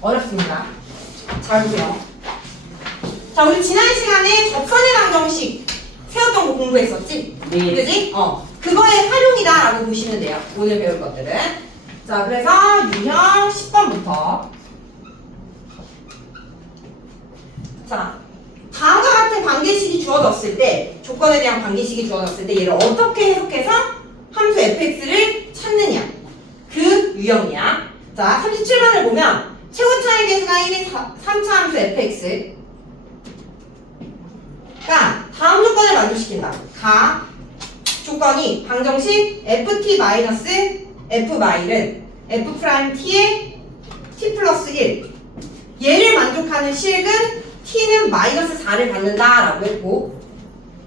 어렵습니다. 잘 보세요. 자, 우리 지난 시간에 접선의 방정식 세웠던 거 공부했었지? 네. 그지? 그거의 활용이다라고 보시면 돼요. 오늘 배울 것들은. 자, 그래서 유형 10번부터. 자, 다음과 같은 관계식이 주어졌을 때, 조건에 대한 관계식이 주어졌을 때 얘를 어떻게 해석해서 함수 fx를 찾느냐. 그 유형이야. 자, 37번을 보면 최고 차이 계수가 1인 3차 함수 fx가 다음 조건을 만족시킨다. 가 조건이 방정식 ft-f f't의 t 플러스 1 얘를 만족하는 식은 t는 마이너스 4를 받는다 라고 했고,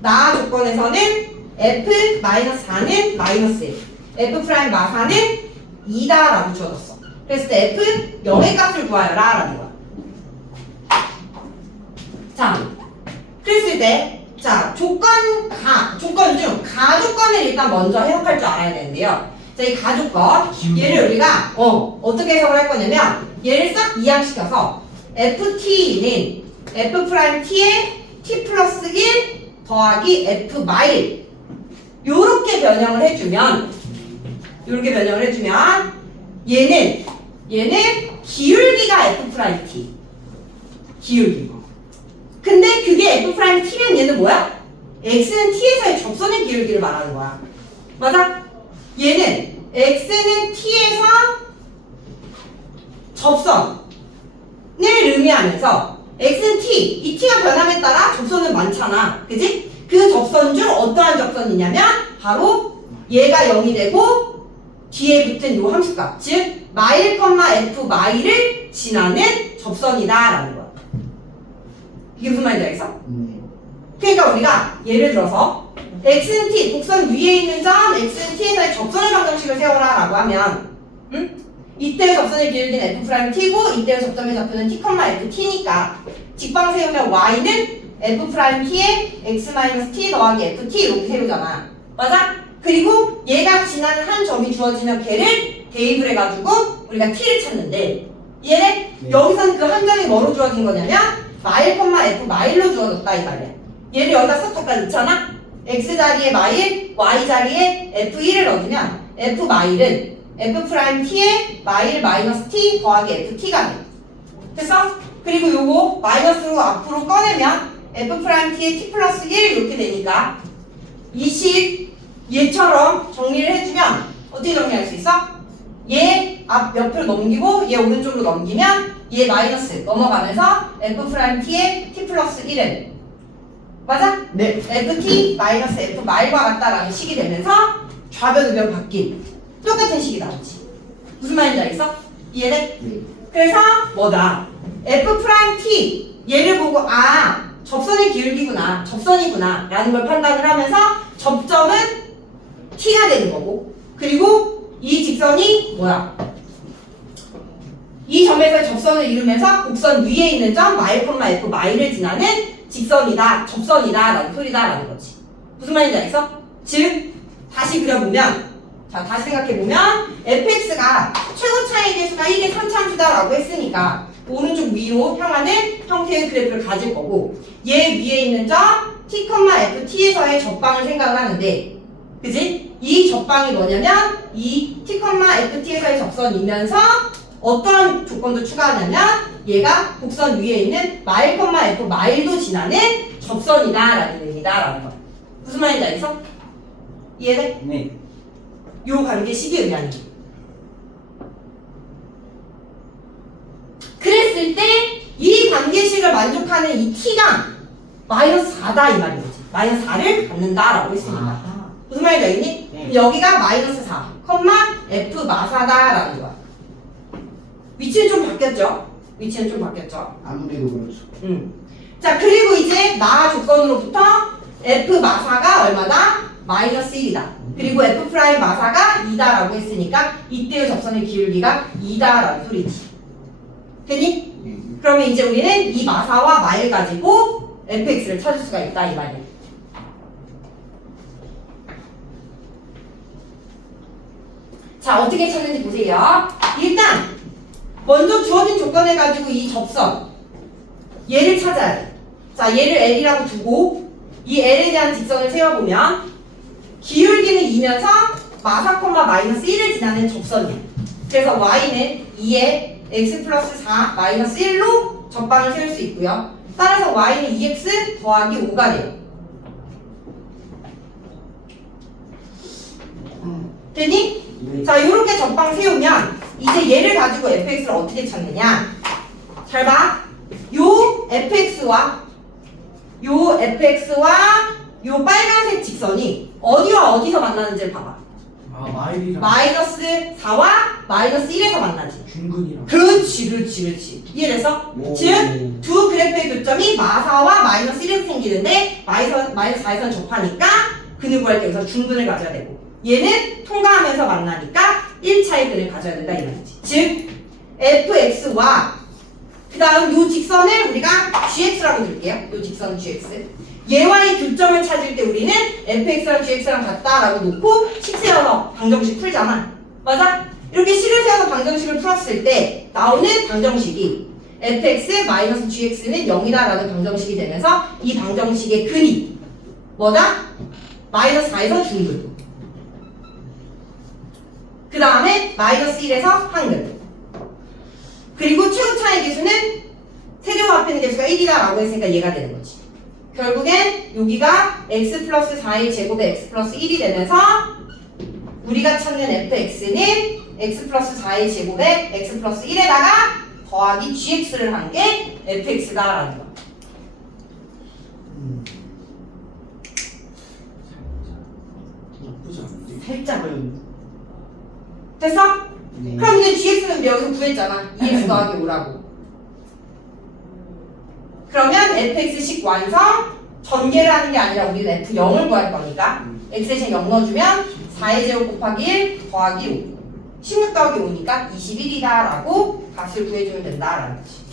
나 조건에서는 f-4는 마이너스 1 f' 마사는 2다 라고 주어졌어. 그랬을 때 f 0의 값을 구하여라 라는 거야. 자, 그랬을 때 자, 조건 중 가 조건을 일단 먼저 해석할 줄 알아야 되는데요. 자, 이 가 조건 얘를 우리가 어떻게 해석을 할 거냐면 얘를 싹 이항시켜서 ft는 f't의 t 플러스 1 더하기 f 마일 요렇게 변형을 해주면 얘는 기울기가 f't 기울기. 근데 그게 f't면 얘는 뭐야? x는 t에서의 접선의 기울기를 말하는 거야. 맞아? 얘는 x는 t에서 접선을 의미하면서 x는 t, 이 t가 변함에 따라 접선은 많잖아. 그지? 그 접선 중 어떠한 접선이냐면 바로 얘가 0이 되고 뒤에 붙은 요 함수값, 즉 마일, f 마일을 지나는 접선이다 라는 거야. 이게 무슨 말인지 알겠어? 그러니까 우리가 예를 들어서 x는 t, 곡선 위에 있는 점 x는 t에서의 접선의 방정식을 세워라 라고 하면 이때의 접선의 기울기는 f't고 이때의 접점의 좌표는 t,ft니까 직방 세우면 y는 f't의 x-t 더하기 ft 이렇게 세우잖아. 맞아? 그리고 얘가 지나는 한 점이 주어지면 걔를 대입을 해가지고 우리가 t를 찾는데 얘는 여기선 그 한 점이 뭐로 주어진 거냐면 마일, f 마일로 주어졌다 이 말이야. 얘를 여기다 싹 갖다 넣잖아? x 자리에 마일, y 자리에 f1을 넣으면 f 마일은 f't의 마일 마이너스 t 더하기 ft가 돼. 됐어? 그리고 요거 마이너스로 앞으로 꺼내면 f't의 t 플러스 1 이렇게 되니까 이 식 얘처럼 정리를 해주면 어떻게 정리할 수 있어? 얘 앞 옆으로 넘기고 얘 오른쪽으로 넘기면 얘 마이너스 넘어가면서 f't의 t 플러스 1은 맞아? 네. ft 마이너스 f 마일과 같다라는 식이 되면서 좌변 우변 바뀐 똑같은 식이 나오지. 무슨 말인지 알겠어? 이해돼? 네. 그래서 뭐다? f't 얘를 보고 접선의 기울기구나, 접선이구나 라는 걸 판단을 하면서 접점은 t가 되는 거고, 그리고 이 직선이 뭐야? 이 점에서 접선을 이루면서 곡선 위에 있는 점 마일, f 마일을 지나는 직선이다, 접선이다 라는 소리다 라는 거지. 무슨 말인지 알겠어? 즉 다시 그려보면, 자 다시 생각해보면 fx가 최고 차이 계수가 1의 3차함수다 라고 했으니까 오른쪽 위로 향하는 형태의 그래프를 가질 거고, 얘 위에 있는 점 t,ft에서의 접방을 생각을 하는데, 그지? 이 접방이 뭐냐면 이 t,ft에서의 접선이면서 어떤 조건도 추가하냐면 얘가 곡선 위에 있는 마일, f 마일도 지나는 접선이다 라는 의미다 라는 거야. 무슨 말인지 알겠어? 이해돼? 네. 요 관계식이 의미하는 게. 그랬을 때 이 관계식을 만족하는 이 t가 마이너스 4다 이 말이지. 마이너스 4를 갖는다 라고 했으니까. 무슨 말인지 알겠니? 네. 여기가 마이너스 4, f 마사다 라는 거야. 위치는 좀 바뀌었죠? 아무래도 그렇죠. 자, 그리고 이제 나 조건으로부터 f 마사가 얼마다? 마이너스 1이다. 그리고 f 프라임 마사가 2다 라고 했으니까 이때의 접선의 기울기가 2다 라는 소리지. 되니? 네. 그러면 이제 우리는 이 마사와 마일 가지고 fx를 찾을 수가 있다 이 말이야. 자, 어떻게 찾는지 보세요. 일단 먼저 주어진 조건을 가지고 이 접선 얘를 찾아야 돼. 자, 얘를 L이라고 두고 이 L에 대한 직선을 세워보면 기울기는 2면서 마사 콤마 마이너스 1을 지나는 접선이야. 그래서 y는 2에 x 플러스 4 마이너스 1로 접방을 세울 수 있고요. 따라서 y는 2x 더하기 5가 돼요. 되니? 네. 자, 이렇게 접방 세우면 이제 얘를 가지고 fx를 어떻게 찾느냐? 잘 봐. 요 fx와 요 빨간색 직선이 어디와 어디서 만나는지를 봐봐. 아 마일이랑 마이너스 4와 마이너스 1에서 만나지. 중근이랑. 그렇지. 이해됐어? 오. 즉, 두 그래프의 교점이 마사와 마이너스 1에서 생기는데 마이너스 4에서는 접하니까 근을 구할 때 여기서 중근을 가져야 되고 얘는 통과하면서 만나니까 1차의 근을 가져야 된다 이 말이지. 즉, fx와 그 다음 요 직선을 우리가 gx라고 줄게요. 요 직선은 gx. 얘와의 교점을 찾을 때 우리는 fx랑 gx랑 같다라고 놓고 식 세워서 방정식 풀잖아. 맞아? 이렇게 식을 세워서 방정식을 풀었을 때 나오는 방정식이 fx-gx는 0이다라는 방정식이 되면서 이 방정식의 근이 뭐다? 마이너스 4에서 중근. 그 다음에 마이너스 1에서 한근. 그리고 최고차의 계수는 세제곱 앞에 있는 계수가 1이다라고 했으니까 얘가 되는 거지. 결국엔 여기가 x 플러스 4의 제곱에 x 플러스 1이 되면서 우리가 찾는 fx는 x 플러스 4의 제곱에 x 플러스 1에다가 더하기 gx를 한 게 fx다라는 거. 나쁘지 않은데. 살짝. 됐어? 네. 그럼 이제 gx는 우리 여기서 구했잖아. 2x 더하기 5라고. 그러면 fx식 완성. 전개를 하는 게 아니라 우리는 f0을 구할 거니까 x 대신 0 넣어주면 4의 제곱 곱하기 1 더하기 5 16 더하기 5니까 21이다 라고 값을 구해주면 된다라는 거지.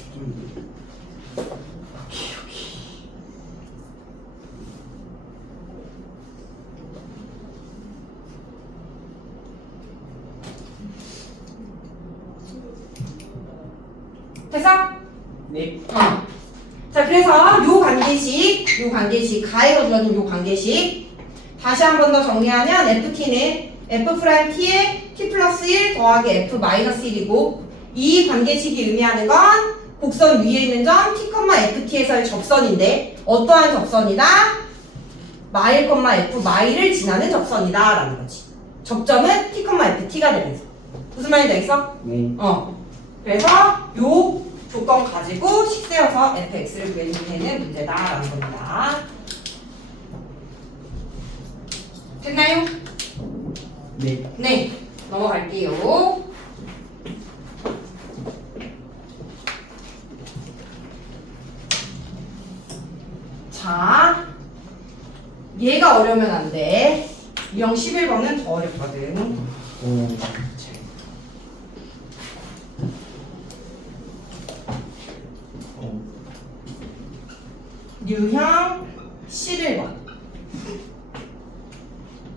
됐어? 네. 자, 그래서 요 관계식 가에서 주어진 요 관계식 다시 한 번 더 정리하면 ft는 f't의 t 플러스 1 더하기 f 마이너스 1이고 이 관계식이 의미하는 건 곡선 위에 있는 점 t, ft에서의 접선인데 어떠한 접선이다? 마일, f 마일을 지나는 접선이다 라는 거지. 접점은 t, ft가 되면서 무슨 말인지 알겠어? 네. 그래서 요 조건 가지고 식 세워서 fx를 구해주면 되는 문제다라는 겁니다. 됐나요? 네. 네, 넘어갈게요. 자, 얘가 어려우면 안 돼. 유형 11번은 더 어렵거든. 오. 유형 11번.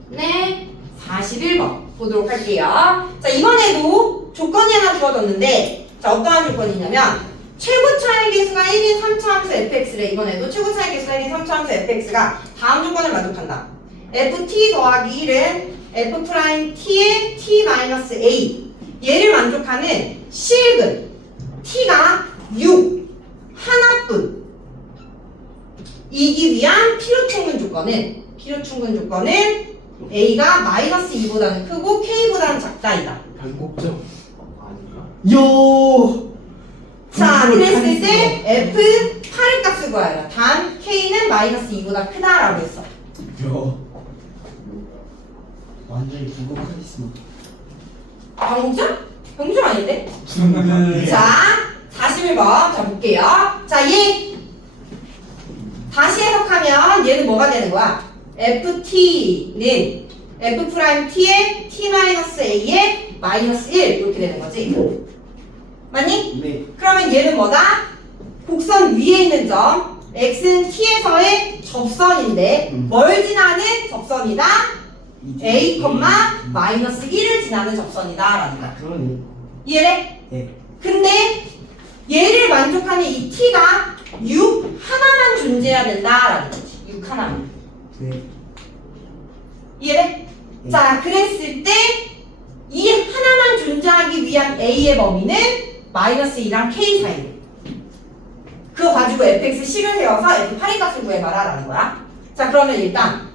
네, 41번 보도록 할게요. 자, 이번에도 조건이 하나 주어졌는데, 자, 어떠한 조건이냐면, 최고차의 계수가 1인 3차 함수 fx래. 이번에도 최고차의 계수가 1인 3차 함수 fx가 다음 조건을 만족한다. ft 더하기 1은 f't의 t-a. 얘를 만족하는 실근. t가 6. 하나뿐. 이기 위한 필요충분 조건은 a가 마이너스 2보다는 크고 k보다는 작다이다. 변곡점 아닌가? 요. 자, 그랬을 때 f 8의 값을 구하라. 단 k는 마이너스 2보다 크다라고 했어. 요. 완전히 불고 카리스마. 병점? 병점 아닌데? 중근. 자, 41번. 자, 볼게요. 자, 얘 다시 해석하면 얘는 뭐가 되는 거야? ft는 f't의 t-a의 마이너스 1 이렇게 되는 거지. 맞니? 네. 그러면 얘는 뭐다? 곡선 위에 있는 점 x는 t에서의 접선인데 뭘 지나는 접선이다? a, 마이너스 1을 지나는 접선이다 라는 거야. 그러네. 이해해? 네. 근데 얘를 만족하는 이 t가 6 하나만 존재해야 된다라는 거지. 6 하나만. 네. 이해돼? 자, 그랬을 때 이 하나만 존재하기 위한 a의 범위는 마이너스 2랑 k 사이. 그거 가지고 fx 식을 세워서 f 8의 값을 구해봐라 라는 거야. 자, 그러면 일단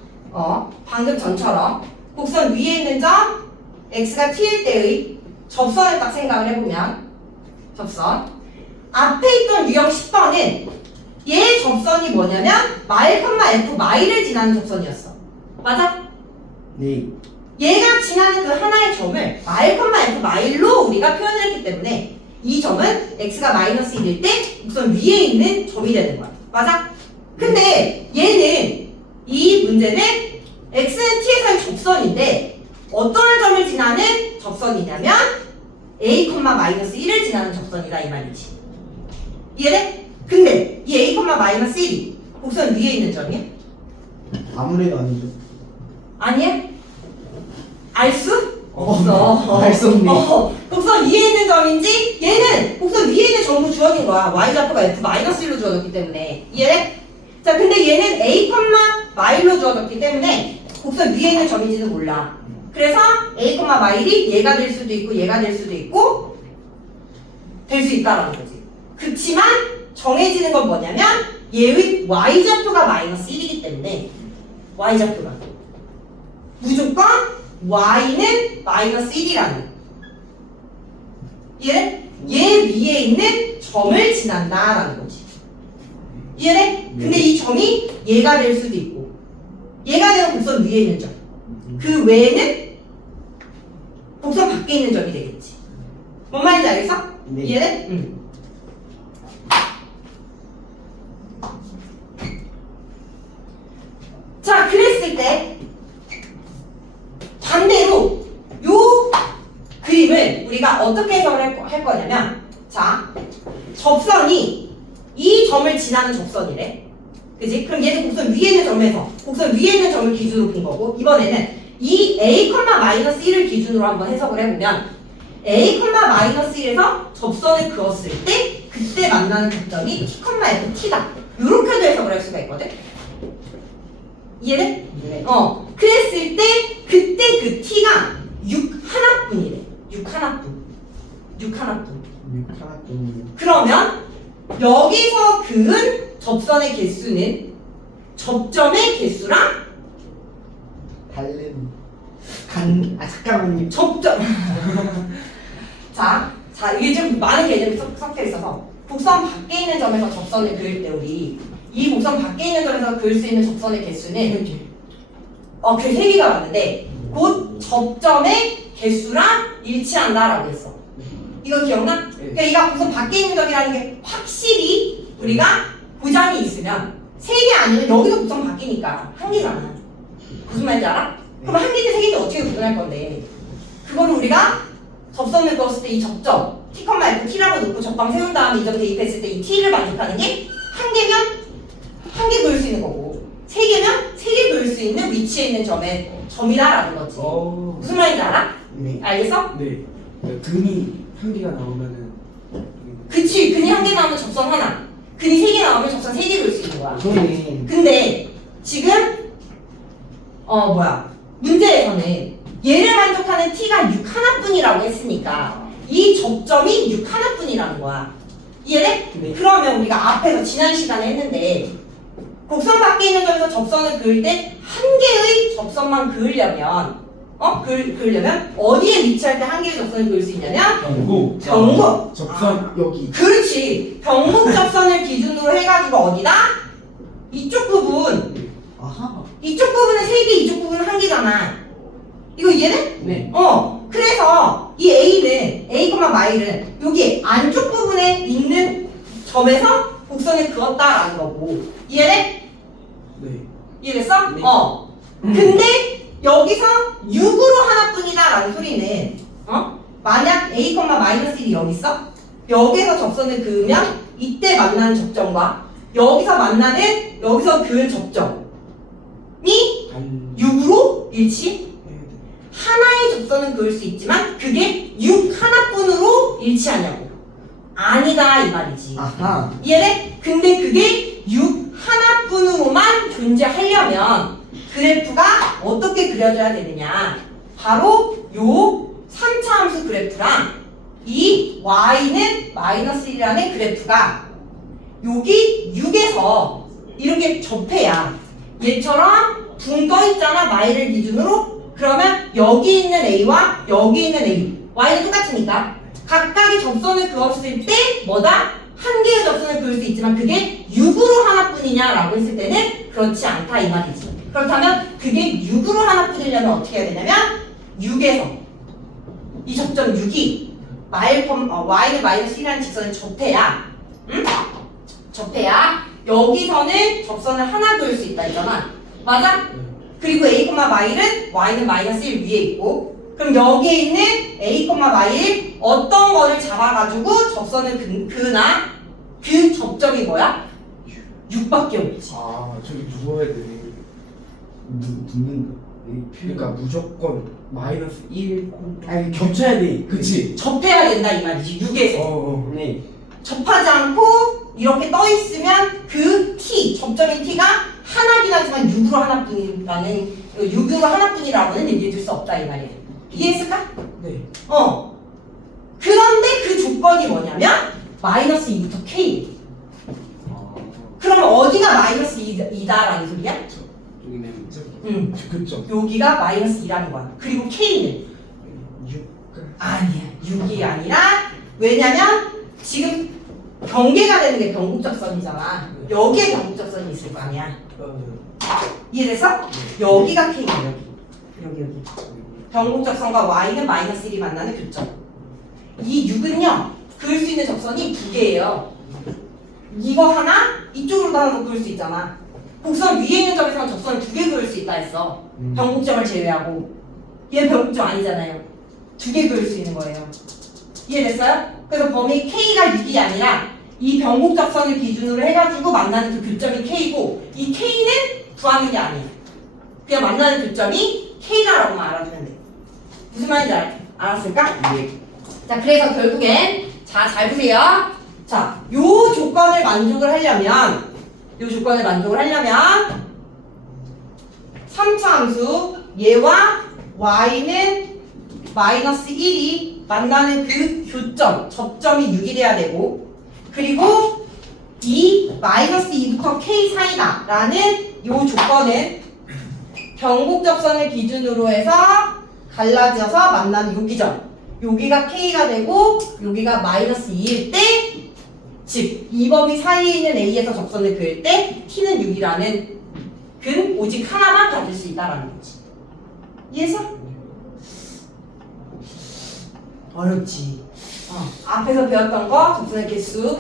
방금 전처럼 곡선 위에 있는 점 x가 t일 때의 접선을 딱 생각을 해보면 접선 앞에 있던 유형 10번은 얘의 접선이 뭐냐면 마일, f 마일을 지나는 접선이었어. 맞아? 네. 얘가 지나는 그 하나의 점을 마일, f 마일로 우리가 표현을 했기 때문에 이 점은 x가 마이너스 1일 때 우선 위에 있는 점이 되는 거야. 맞아? 근데 얘는 이 문제는 x는 t에서의 접선인데 어떠한 점을 지나는 접선이냐면 a, 마이너스 1을 지나는 접선이다 이 말이지. 이해돼? 근데 이 a, 마이너스 1이 곡선 위에 있는 점이야? 아무래도 아니죠. 아니야? 알 수? 없어. 알 수 없네. 곡선 위에 있는 점인지 얘는 곡선 위에 있는 점으로 주어진 거야. y좌표가 f 마이너스 1로 주어졌기 때문에. 이해돼? 자, 근데 얘는 a, 마일로 주어졌기 때문에 곡선 위에 있는 점인지는 몰라. 그래서 a, 마일이 얘가 될 수도 있고 얘가 될 수도 있고 될 수 있다라는 거지. 그치만 정해지는 건 뭐냐면 얘의 y좌표가 마이너스 1이기 때문에 y좌표가 무조건 y는 마이너스 1이라는 얘 위에 있는 점을 지난다라는 거지. 이해돼? 근데 이 점이 얘가 될 수도 있고 얘가 되는 곡선 위에 있는 점 그 외에는 곡선 밖에 있는 점이 되겠지. 뭔 말인지 알겠어? 네. 이해돼? 응. 자, 그랬을 때 반대로 요 그림을 우리가 어떻게 해석을 할 거냐면 자, 접선이 이 점을 지나는 접선이래. 그지? 그럼 얘는 곡선 위에 있는 점에서 곡선 위에 있는 점을 기준으로 본 거고 이번에는 이 a, 마이너스 1을 기준으로 한번 해석을 해보면 a, 마이너스 1에서 접선을 그었을 때 그때 만나는 접점이 t, f, t다. 요렇게도 해석을 할 수가 있거든. 이해돼? 네. 그랬을 때 그때 그 t가 6 하나뿐이래. 6 하나뿐. 6 하나뿐. 6 하나뿐이요. 그러면 여기서 그은 접선의 개수는 접점의 개수랑 다른 잠깐만요. 접점. 자, 이게 좀 많은 개념이 섞여 있어서 곡선 밖에 있는 점에서 접선을 그을 때 우리 이 곡선 밖에 있는 점에서 그을 수 있는 접선의 개수는 그 3개가 맞는데 곧 접점의 개수랑 일치한다라고 했어. 이거 기억나? 그러니까 이가 곡선 밖에 있는 점이라는 게 확실히 우리가 보장이 있으면 3개 아니면 여기도 곡선 바뀌니까 1개잖아. 무슨 말인지 알아? 그럼 1개인지 3개인지 어떻게 구분할 건데 그거를 우리가 접선을 그었을 때 이 접점 t, f, t라고 놓고 접방 세운 다음에 이 점 대입했을 때 이 t를 만족하는 게 1개면 1개 그을 수 있는 거고 3개면 3개 그을 수 있는 위치에 있는 점이다라는 거지. 무슨 말인지 알아? 네. 알겠어? 네. 근이 한 개가 나오면은 그치. 근이 1개 나오면 접선 하나, 근이 3개 나오면 접선 3개 그을 수 있는 거야. 그러네. 근데 지금 문제에서는 얘를 만족하는 t가 6 하나뿐이라고 했으니까 이 접점이 6 하나뿐이라는 거야. 이해돼? 네. 그러면 우리가 앞에서 지난 시간에 했는데 곡선 밖에 있는 점에서 접선을 그을 때 한 개의 접선만 그으려면 그으려면 어디에 위치할 때 한 개의 접선을 그을 수 있냐면 병구 병국. 접선 여기 그렇지. 병국 접선을 기준으로 해가지고 어디다? 이쪽 부분. 아하. 이쪽 부분은 3개, 이쪽 부분은 1개잖아. 이거 이해돼? 네. 그래서 이 A는, A, 마일은 여기 안쪽 부분에 있는 점에서 곡선을 그었다라는 거고. 이해돼? 네. 이해됐어? 네. 근데 여기서 6으로 하나뿐이다라는 소리는 만약 A, 마이너스 1이 여기 있어? 여기서 접선을 그으면 이때 만나는 접점과 여기서 그은 접점이 반 6으로 일치? 하나의 접선은 그을 수 있지만 그게 6 하나뿐으로 일치하냐고. 아니다 이 말이지. 아하. 이해돼? 근데 그게 6 하나뿐으로만 존재하려면 그래프가 어떻게 그려져야 되느냐? 바로 요 3차 함수 그래프랑 이 y는 마이너스 1이라는 그래프가 여기 6에서 이렇게 접해야 얘처럼 붕 떠있잖아 y를 기준으로. 그러면 여기 있는 a와 여기 있는 a y는 똑같으니까 각각의 접선을 그었을 때 뭐다? 한 개의 접선을 그을 수 있지만 그게 6으로 하나뿐이냐라고 했을 때는 그렇지 않다 이 말이지. 그렇다면 그게 6으로 하나뿐이려면 어떻게 해야 되냐면 6에서 이 접점 6이 y는 마이너스 1이라는 직선을 접해야 접해야 여기서는 접선을 하나 그을 수 있다 했잖아. 맞아? 그리고 a, y는 마이너스 1 위에 있고 그럼 여기에 있는 a, y를 어떤 거를 잡아가지고 접선을 그으나 그 접점이 뭐야? 6밖에 없지. 아 저기 누워야 돼. 눕는다. 그러니까 무조건 마이너스 1 아니 겹쳐야 돼. 그치? 접해야 된다 이 말이지. 6에서. 네. 접하지 않고 이렇게 떠 있으면 그 t, 접점인 t가 하나긴 하지만 6으로 하나뿐이라는 6으로 하나뿐이라고는 얘기해 줄 수 없다 이 말이야. 이해했을까? 네. 그런데 그 조건이 뭐냐면 마이너스 2부터 k. 그러면 어디가 마이너스 2다라는 소리야? 여기네. 응. 그쵸. 여기가 마이너스 2라는 거야. 그리고 k는 6. 아니야. 6이 아니라 왜냐면 지금 경계가 되는 게 변곡적선이잖아. 여기에 변곡적선이 있을 거 아니야. 이해됐어? 여기가 k야. 여기. 변곡적선과 y는 마이너스 1이 만나는 교점. 이 6은요 그을 수 있는 접선이 두 개예요. 이거 하나, 이쪽으로 하나 더 그을 수 있잖아. 곡선 위에 있는 점에서는 접선을 두 개 그을 수 있다 했어. 변곡점을 제외하고. 얘는 변곡점 아니잖아요. 두 개 그을 수 있는 거예요. 이해됐어요? 그래서 범위 k가 6이 아니라 이 변곡접선을 기준으로 해가지고 만나는 그 교점이 k고 이 k는 구하는 게 아니에요. 그냥 만나는 교점이 k다라고만 알아두면 돼. 무슨 말인지 알았을까? 네. 자, 그래서 결국엔 잘 보세요. 자, 요 조건을 만족을 하려면 3차 함수 얘와 y는 마이너스 1이 만나는 그 교점, 접점이 6이 돼야 되고 그리고 이 마이너스 2부터 k 사이다 라는 요 조건은 변곡접선을 기준으로 해서 갈라져서 만나는 여기죠. 여기가 k가 되고 여기가 마이너스 2일 때 즉 이 범위 사이에 있는 a에서 접선을 그을 때 t는 6이라는 근 오직 하나만 가질 수 있다라는 거지. 이해했어? 어렵지. 앞에서 배웠던 거 접선의 개수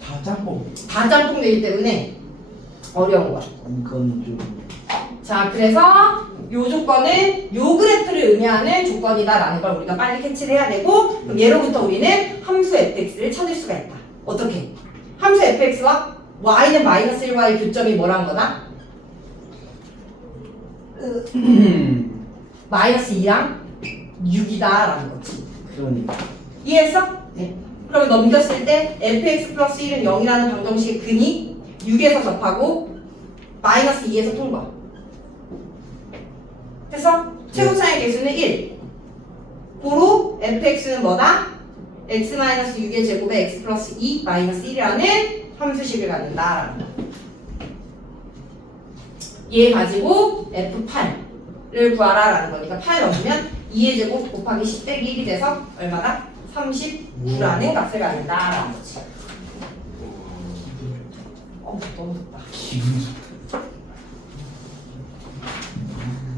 다 짬뽕. 다 짬뽕되기 때문에 어려운 거야. 이건 좀. 자, 그래서 요 조건은 요 그래프를 의미하는 조건이다라는 걸 우리가 빨리 캐치를 해야 되고 그럼 예로부터 우리는 함수 fx를 찾을 수가 있다. 어떻게? 함수 fx와 y는 마이너스 1와의 교점이 뭐라는 거다? 마이너스 2랑 6이다라는 거지. 그러니까. 이해했어? 네. 그러면 넘겼을 때 fx 플러스 1은 0이라는 방정식의 근이 6에서 접하고 마이너스 2에서 통과. 됐어? 최고차의 개수는 1. 고로 fx는 뭐다? x-6의 제곱에 x 플러스 2 마이너스 1이라는 함수식을 갖는다. 얘 가지고 f8를 구하라 라는 거니까 8 넣으면 2의 제곱 곱하기 10 빼기 1이 돼서 얼마다? 39라는 값을 갖는다 라는 거지. 너무 좋다. 기분 좋다.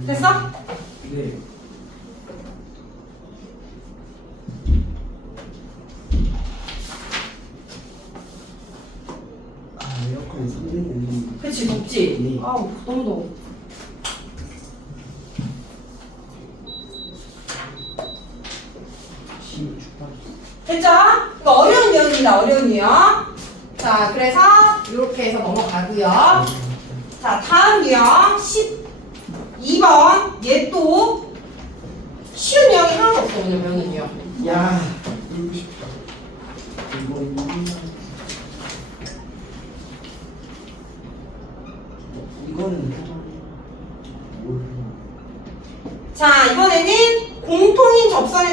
됐어? 네. 에어컨 3대는. 그치 덥지? 네. 아우 너무 더워. 힘을 주파. 됐죠? 이거 어려운 유형입니다. 어려운 유형. 자, 그래서 이렇게 해서 넘어가고요. 자, 다음 유형 12번. 얘 또 쉬운 유형이 하나도 없어 오늘 배우는 유형. 야, 울고 싶다. 이거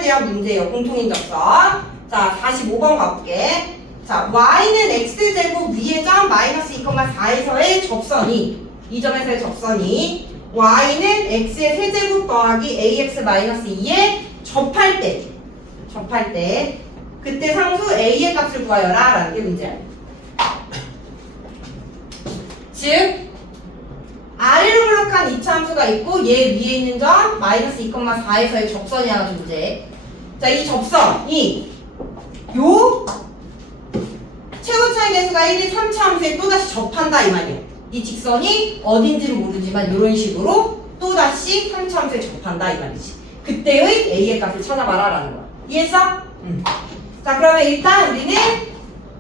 돼요? 문제예요. 공통인 접선. 자, 45번 가볼게. 자, y는 x제곱 위의 점 마이너스 2,4에서의 접선이 이 점에서의 접선이 y는 x의 세제곱 더하기 ax 마이너스 2에 접할 때 그때 상수 a의 값을 구하여라 라는 게 문제야. 즉 아래로 블록한 이차함수가 있고 얘 위에 있는 점 마이너스 2,4에서의 접선이 하나 존재해. 자, 이 접선이 요 최고 차이 계수가 1인 3차 함수에 또다시 접한다 이 말이에요. 이 직선이 어딘지는 모르지만 이런 식으로 또다시 3차 함수에 접한다 이 말이지. 그때의 a의 값을 찾아봐라 라는 거야. 이해했어? 자, 그러면 일단 우리는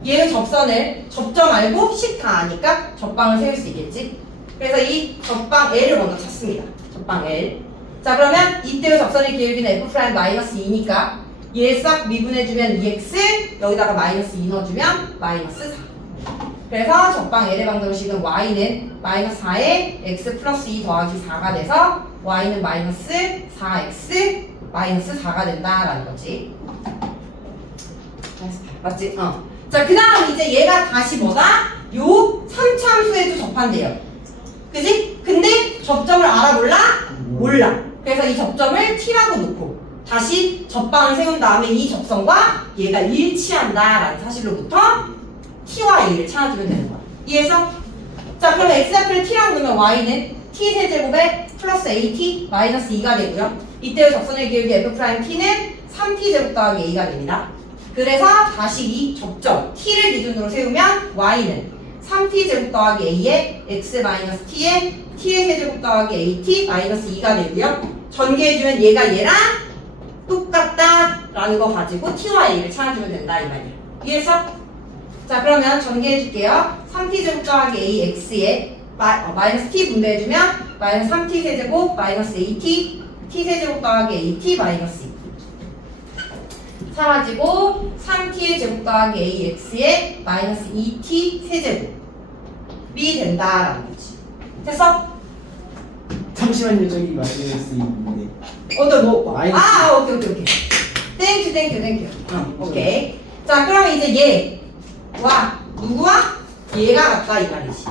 얘의 접선을 접점 알고 식 다 아니까 접방을 세울 수 있겠지. 그래서 이 접방 L을 먼저 찾습니다. 접방 L. 자, 그러면 이때의 접선의 기울기는 F' 마이너스 2니까 얘 싹 미분해주면 2x 여기다가 마이너스 2 넣어주면 마이너스 4. 그래서 접방 L의 방정식은 y는 마이너스 4에 x 플러스 2 더하기 4가 돼서 y는 마이너스 4x 마이너스 4가 된다라는 거지. 맞지? 자, 그 다음 이제 얘가 다시 뭐다? 요 3차 함수에도 접한대요. 그지? 근데 접점을 알아볼라? 몰라. 그래서 이 접점을 t라고 놓고 다시 접방을 세운 다음에 이 접선과 얘가 일치한다라는 사실로부터 t와 a를 찾아주면 되는 거야. 이해했어? 자, 그럼 x좌표를 t라고 놓으면 y는 t 세제곱에 플러스 at 마이너스 2가 되고요. 이때의 접선의 기울기 f't는 3t 제곱 더하기 a가 됩니다. 그래서 다시 이 접점 t를 기준으로 세우면 y는 3t 제곱 더하기 a에 x 마이너스 t에 t의 세제곱 더하기 at 마이너스 2가 되고요. 전개해주면 얘가 얘랑 똑같다라는 거 가지고 t와 a를 찾아주면 된다 이 말이에요. 이해했어? 자, 그러면 전개해줄게요. 3t 제곱 더하기 ax에 마이너스 t 분배해주면 마이너스 3t 세제곱 마이너스 at t 세제곱 더하기 at 마이너스 2 사라지고 3t의 제곱 더하기 ax에 마이너스 2t 세제곱이 된다라는 거지. 됐어? 잠시만요, 저기 마이너스 2인데. 뭐? 마이너스. 오케이. 땡큐. 오케이. 자, 그러면 이제 얘와 누구와? 얘가 같다 이 말이지.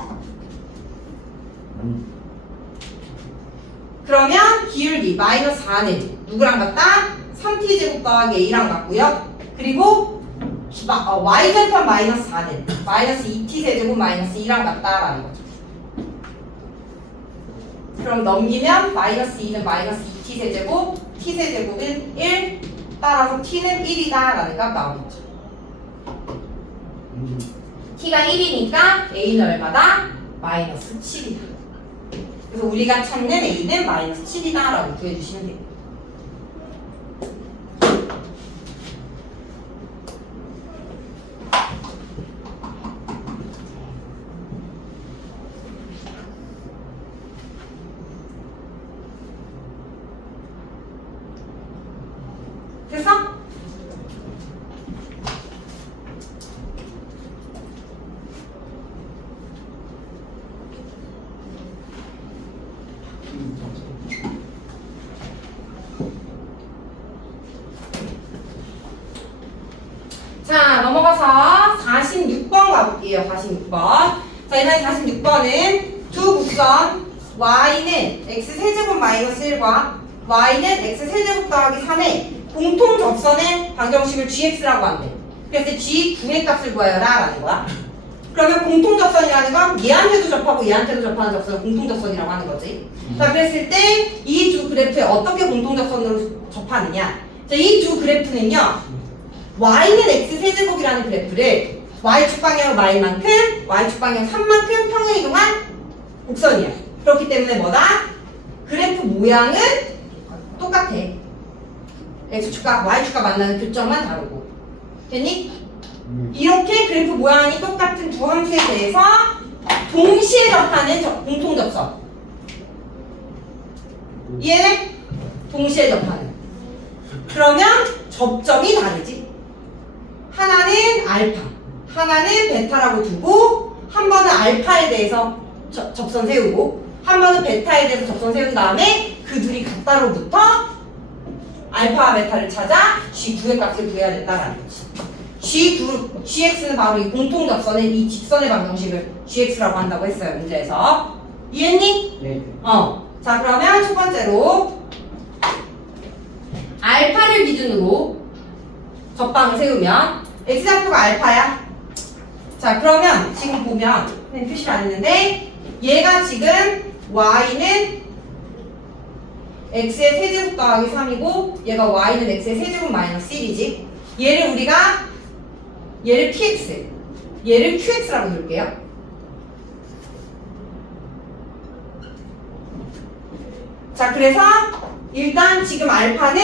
그러면 기울기 마이너스 4는 누구랑 같다? 3t 제곱 더하기 a랑 같고요. 그리고 y절편 마이너스 4는 마이너스 2t 세제곱 마이너스 2랑 같다라는 거죠. 그럼 넘기면 마이너스 2는 마이너스 2t 세제곱, t 세제곱은 1, 따라서 t는 1이다라는 값 나오겠죠. t가 1이니까 a는 얼마다? 마이너스 7이다. 그래서 우리가 찾는 a는 마이너스 7이다라고 구해주시면 돼요. 됐어? 자, 넘어가서 46번 가볼게요. 46번. 자, 이번에 46번은 두 곡선 y는 x세제곱 마이너스 1과 y는 x세제곱 더하기 3의 공통 접선의 방정식을 gx라고 한대. 그래서 g9의 값을 구하여라 라는 거야. 그러면 공통 접선이라는 건 얘한테도 접하고 얘한테도 접하는 접선을 공통 접선이라고 하는 거지. 자, 그랬을 때 이 두 그래프에 어떻게 공통 접선으로 접하느냐. 자, 이 두 그래프는요. y는 x세제곱이라는 그래프를 y축 방향 y만큼 y축 방향 3만큼 평행 이동한 곡선이야. 그렇기 때문에 뭐다? 그래프 모양은 똑같아. x축과 y축과 만나는 교점만 다르고. 됐니? 이렇게 그래프 모양이 똑같은 두 함수에 대해서 동시에 접하는 공통 접선. 이해돼? 동시에 접하는. 그러면 접점이 다르지. 하나는 알파, 하나는 베타라고 두고 한 번은 알파에 대해서 접선 세우고 한 번은 베타에 대해서 접선 세운 다음에 그 둘이 같다로부터 알파와 베타를 찾아 G9의 값을 구해야 된다라는 거지. G9, GX는 바로 이 공통 접선의 이 직선의 방정식을 GX라고 한다고 했어요, 문제에서. 이해했니? 네. 자, 그러면 첫 번째로 알파를 기준으로 접방을 세우면 X좌표가 알파야. 자, 그러면 지금 보면 그냥 표시를 안 했는데 얘가 지금 Y는 X의 세제곱 더하기 3이고 얘가 Y는 X의 세제곱 마이너스 1이지. 얘를 PX, 얘를 QX라고 놓을게요. 자, 그래서 일단 지금 알파는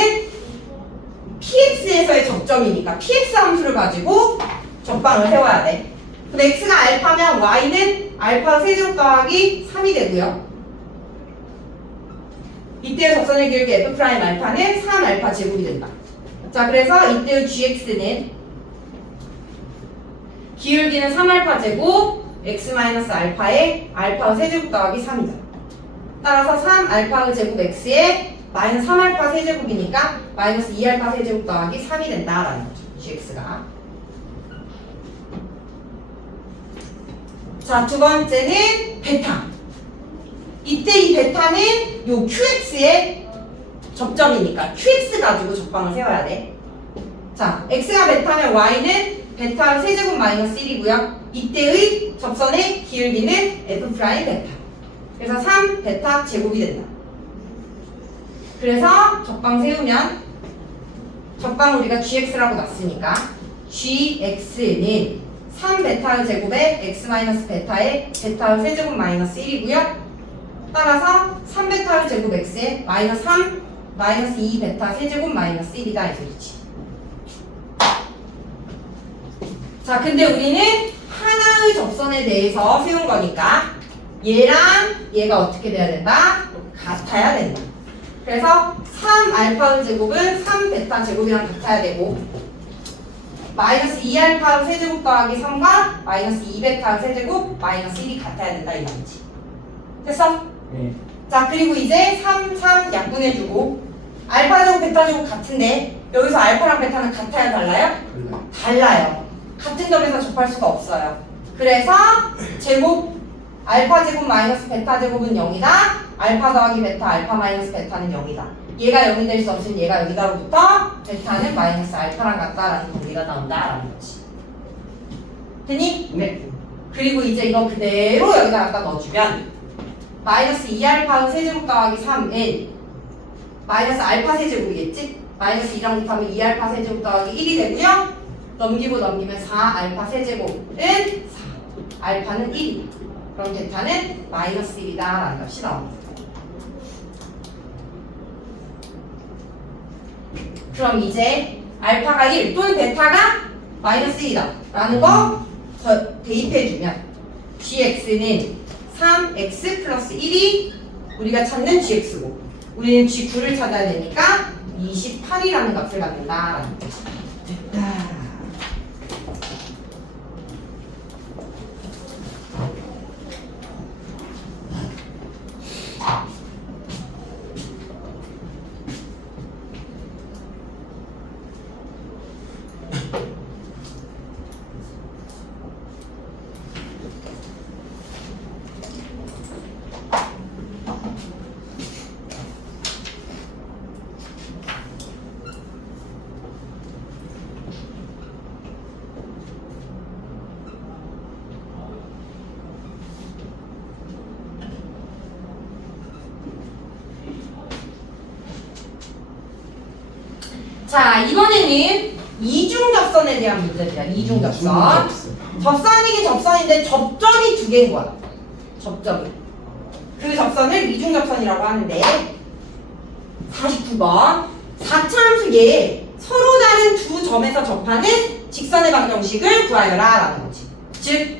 PX에서의 접점이니까 PX 함수를 가지고 접방을 세워야 돼. 근데 X가 알파면 Y는 알파 세제곱 더하기 3이 되고요. 이때의 접선의 기울기 F' 알파는 3 알파 제곱이 된다. 자, 그래서 이때의 GX는 기울기는 3 알파 제곱 X 마이너스 알파의 알파 세제곱 더하기 3이다. 따라서 3 알파 제곱 X에 마이너스 3 알파 세제곱이니까 마이너스 2 알파 세제곱 더하기 3이 된다라는 거죠. GX가. 자, 두 번째는 베타. 이때 이 베타는 요 QX의 접점이니까 QX 가지고 접방을 세워야 돼. 자, X가 베타면 Y는 베타 세제곱 마이너스 1이고요. 이때의 접선의 기울기는 F' 베타. 그래서 3 베타 제곱이 된다. 그래서 접방 세우면 접방 우리가 GX라고 놨으니까 GX는 3 베타 제곱에 X 마이너스 베타의 베타 세제곱 마이너스 1이고요. 따라서 3 베타 제곱 X에 마이너스 3 마이너스 2 베타 세제곱 마이너스 1이다 이 소리지. 자, 근데 우리는 하나의 접선에 대해서 세운 거니까 얘랑 얘가 어떻게 돼야 된다? 같아야 된다. 그래서 3 알파 제곱은 3 베타 제곱이랑 같아야 되고 마이너스 2 알파 세제곱 더하기 3과 마이너스 2 베타 세제곱 마이너스 1이 같아야 된다 이 말이지. 됐어? 네. 자, 그리고 이제 3, 3 약분해주고 알파 제곱 베타 제곱 같은데 여기서 알파랑 베타는 같아요 달라요? 몰라요. 달라요. 같은 점에서 접할 수가 없어요. 그래서 제곱 알파 제곱 마이너스 베타 제곱은 0이다. 알파 더하기 베타 알파 마이너스 베타는 0이다. 얘가 0이 될 수 없으니 얘가 여기다로부터 베타는 마이너스 알파랑 같다라는 논리가 나온다라는 거지. 되니? 네. 그리고 이제 이거 그대로 여기다 갖다 넣어주면 마이너스 2알파 세제곱 더하기 3은 마이너스 알파 세제곱이겠지? 마이너스 2랑 곱하면 2알파 세제곱 더하기 1이 되고요. 넘기고 넘기면 4알파 세제곱은 4 알파는 1. 그럼 베타는 마이너스 1이다 라는 값이 나옵니다. 그럼 이제 알파가 1 또는 베타가 마이너스 1이다 라는 거 대입해주면 gx는 3x 플러스 1이 우리가 찾는 gx고 우리는 g9를 찾아야 되니까 28이라는 값을 갖는다 라는 거죠. 됐다. 자, 이번에는 이중접선에 대한 문제들이야. 이중접선. 접선이긴 접선인데 접점이 두 개인 거야. 접점이. 그 접선을 이중접선이라고 하는데 49번 4차 함수 얘 서로 다른 두 점에서 접하는 직선의 방정식을 구하여라 라는 거지. 즉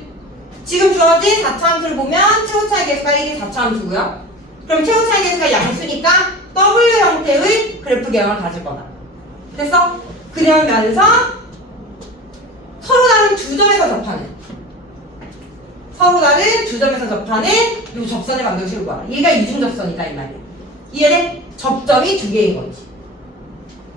지금 주어진 4차 함수를 보면 최고차의 계수가 1이 4차 함수고요. 그럼 최고차의 계수가 양수니까 W 형태의 그래프 개형을 가질 거다. 됐어? 그러면서 서로 다른 두 점에서 접하는 이 접선의 방정식을 구하라. 얘가 이중접선이다 이 말이야. 이해돼? 접점이 두 개인 거지.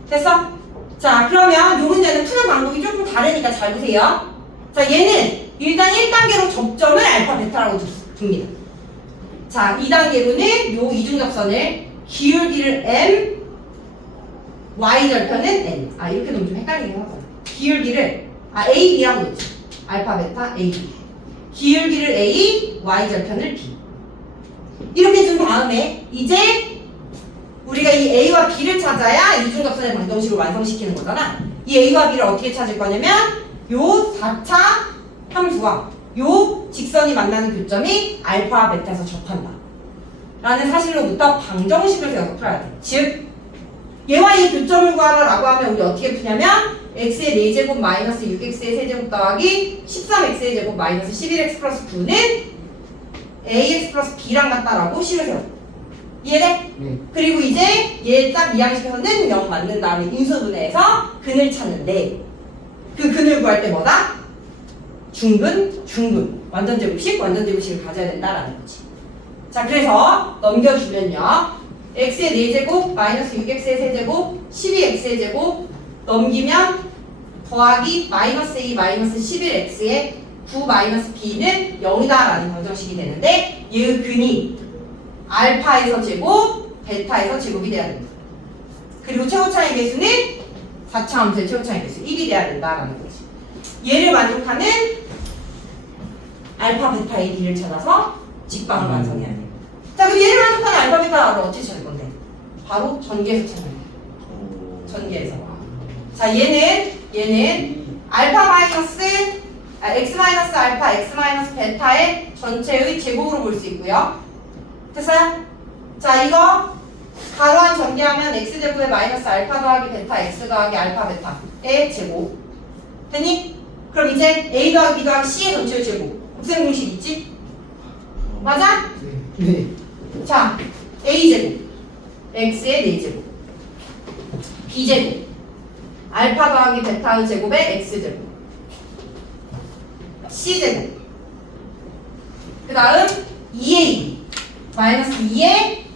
됐어? 자, 그러면 요 문제는 푸는 방법이 조금 다르니까 잘 보세요. 자, 얘는 일단 1단계로 접점을 알파 베타라고 둡니다. 자, 2단계로는 요 이중접선을 기울기를 m, y절편은 n. 아, 이렇게 놓으면 좀 헷갈리긴 하잖아. 기울기를 a, b라고 놓지. 알파 베타 a, b. 기울기를 a, y절편을 b. 이렇게 준 다음에 이제 우리가 이 a와 b를 찾아야 이중접선의 방정식을 완성시키는 거잖아. 이 a와 b를 어떻게 찾을 거냐면 요 4차 함수와 요 직선이 만나는 교점이 알파와 베타에서 접한다 라는 사실로부터 방정식을 세워서 풀어야 돼. 즉 얘와 이 교점을 구하라 라고 하면 우리 어떻게 푸냐면 x의 4제곱 마이너스 6x의 세제곱 더하기 13x의 제곱 마이너스 11x 플러스 9는 ax 플러스 b랑 같다라고 식을 세워. 이해돼? 네. 그리고 이제 얘 딱 이항식에서는 0 맞는 다음에 인수분해해서 근을 찾는데 그 근을 구할 때 뭐다? 중근, 완전제곱식을 가져야 된다라는 거지. 자, 그래서 넘겨주면요. x의 4제곱 마이너스 6x의 세제곱 12x의 제곱 넘기면 더하기 마이너스 a 마이너스 11x의 9 마이너스 b는 0이다라는 방정식이 되는데 얘의 근이 알파에서 제곱, 베타에서 제곱이 돼야 됩니다. 그리고 최고차의 개수는 4차 함수의 최고차의 개수 1이 돼야 된다라는 거지. 얘를 만족하는 알파, 베타의 B를 찾아서 직방을 완성해야 돼. 자, 그럼 얘를 만족하는 알파, 베타를 어떻게 찾을 건데? 바로 전개해서 찾는 거야. 전개해서. 자, 얘는 알파 마이너스 x 마이너스 알파, x 마이너스 베타의 전체의 제곱으로 볼 수 있고요. 됐어요? 자, 이거 가로 한 전개하면 x제곱에 마이너스 알파 더하기 베타 x 더하기 알파 베타의 제곱 됐니? 그럼 이제 a 더하기 b 더하기 c의 전체의 제곱 무슨 공식 있지? 맞아? 네. 자, a제곱 x의 4제곱 b제곱 알파 더하기 베타의 제곱에 x제곱 c제곱 그 다음 2ab 마이너스 2의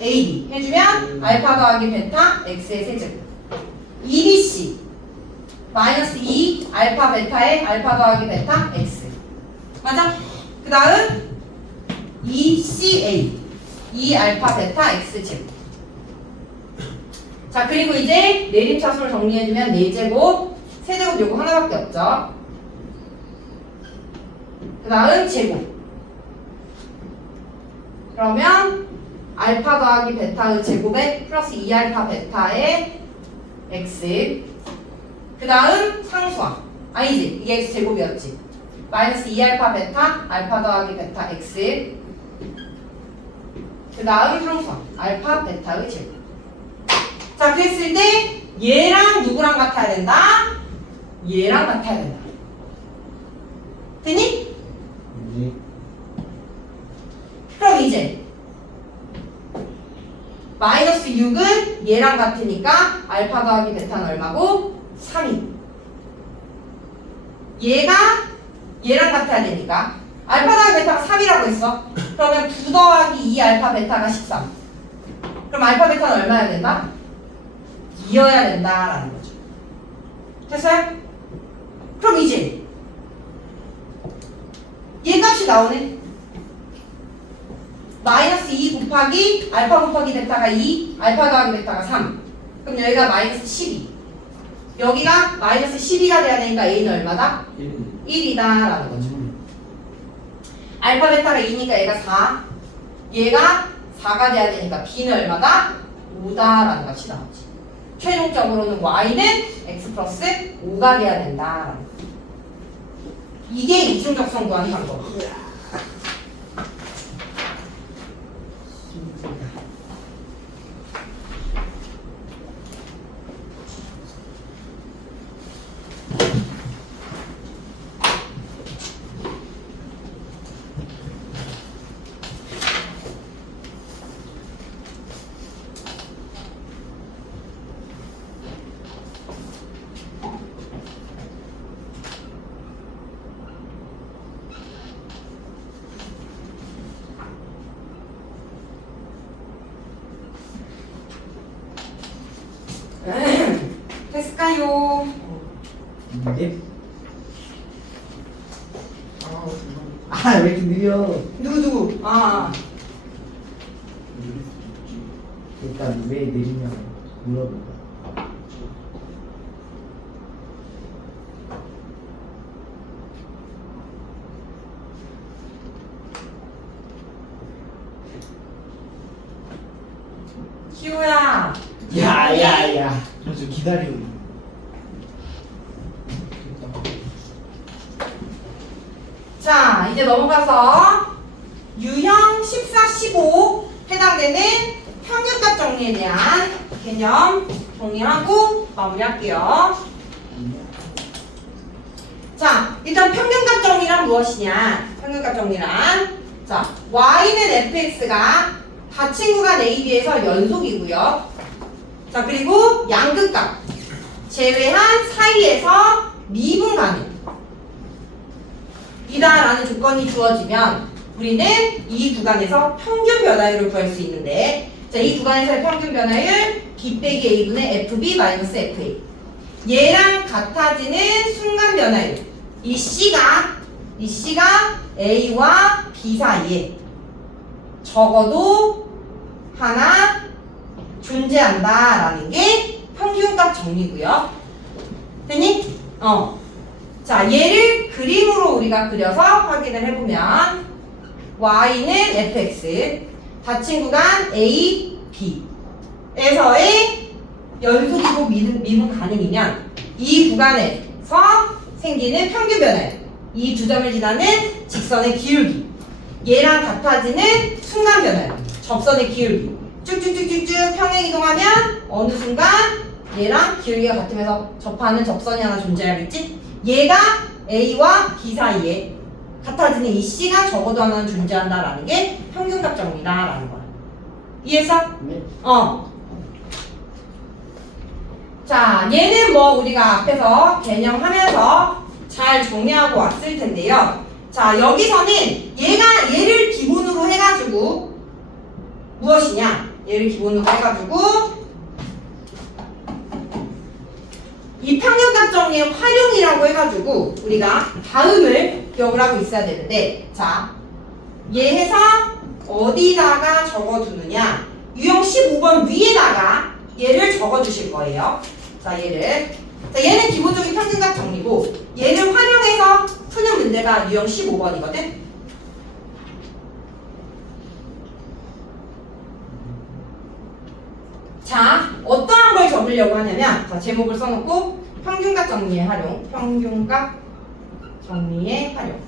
AB 해주면 알파 더하기 베타 x의 세제곱 2bc 마이너스 2 알파 베타의 알파 더하기 베타 x 맞아? 그 다음 2ca 2 알파 베타 x 제곱 자, 그리고 이제 내림차수를 정리해주면 4제곱 세제곱 요거 하나밖에 없죠. 그 다음 제곱 그러면 알파 더하기 베타의 제곱에 플러스 2알파 베타의 x 그 다음 상수항 아니지 이게 x 제곱이었지 마이너스 2알파 베타 알파 더하기 베타 x 그 다음 상수항 알파 베타의 제곱 자 그랬을 때 얘랑 누구랑 같아야 된다? 얘랑 같아야 된다 됐니? 네. 그럼 이제 마이너스 6은 얘랑 같으니까 알파 더하기 베타는 얼마고? 3이 얘가 얘랑 같아야 되니까 알파 더하기 베타가 3이라고 했어 그러면 9 더하기 2 알파 베타가 13 그럼 알파 베타는 얼마여야 된다? 2여야 된다라는 거죠 됐어요? 그럼 이제 얘 값이 나오네 마이너스 2 곱하기 알파 곱하기 베타가 2 알파 더하기 베타가 3 그럼 여기가 마이너스 12 여기가 마이너스 12가 돼야 되니까 a는 얼마다? 1이다 라는 거죠 알파 베타가 2니까 얘가 4 얘가 4가 돼야 되니까 b는 얼마다? 5다 라는 값이 나오지 최종적으로는 y는 x 플러스 5가 돼야 된다 라는 거 이게 이중적선 구하는 방법이야 알아요. 네? 왜 이렇게 느려? 누구? 아, 일단 왜 느리냐 물어본다. 키우야. 야야야. 저 지금 기다리고 있는. 자, 이제 넘어가서 유형 14, 15 해당되는 평균값 정리에 대한 개념 정리하고 마무리할게요. 자, 일단 평균값 정리란 무엇이냐? 평균값 정리란 자, y는 fx가 닫힌 구간 a, b에서 연속이고요. 자, 그리고 양극값 제외한 사이에서 미분 가능 이다라는 조건이 주어지면 우리는 이 구간에서 평균 변화율을 구할 수 있는데 자, 이 구간에서의 평균 변화율 b 빼기 a분의 fb 마이너스 fa 얘랑 같아지는 순간 변화율 이 c가 a와 b 사이에 적어도 하나 존재한다라는 게 평균값 정리고요. 됐니? 자, 얘를 그림으로 우리가 그려서 확인을 해보면 y는 fx 닫힌 구간 a, b에서의 연속이고 미분 가능이면 이 구간에서 생기는 평균 변화율 이 두 점을 지나는 직선의 기울기 얘랑 같아지는 순간 변화율 접선의 기울기 쭉쭉쭉쭉쭉 평행 이동하면 어느 순간 얘랑 기울기가 같으면서 접하는 접선이 하나 존재하겠지? 얘가 A와 B 사이에 같아지는 이 C가 적어도 하나는 존재한다라는 게 평균값 정리다라는 거야. 이해했어? 네. 자, 얘는 뭐 우리가 앞에서 개념하면서 잘 정리하고 왔을 텐데요. 자, 여기서는 얘를 기본으로 해가지고 무엇이냐? 얘를 기본으로 해가지고 이 평균값 정리의 활용이라고 해가지고 우리가 다음을 기억을 하고 있어야 되는데 자, 얘 해서 어디다가 적어두느냐 유형 15번 위에다가 얘를 적어주실 거예요. 자, 얘는 기본적인 평균값 정리고 얘를 활용해서 푸는 문제가 유형 15번이거든. 자, 어떠한 걸 적으려고 하냐면 자, 제목을 써놓고 평균값 정리의 활용 평균값 정리의 활용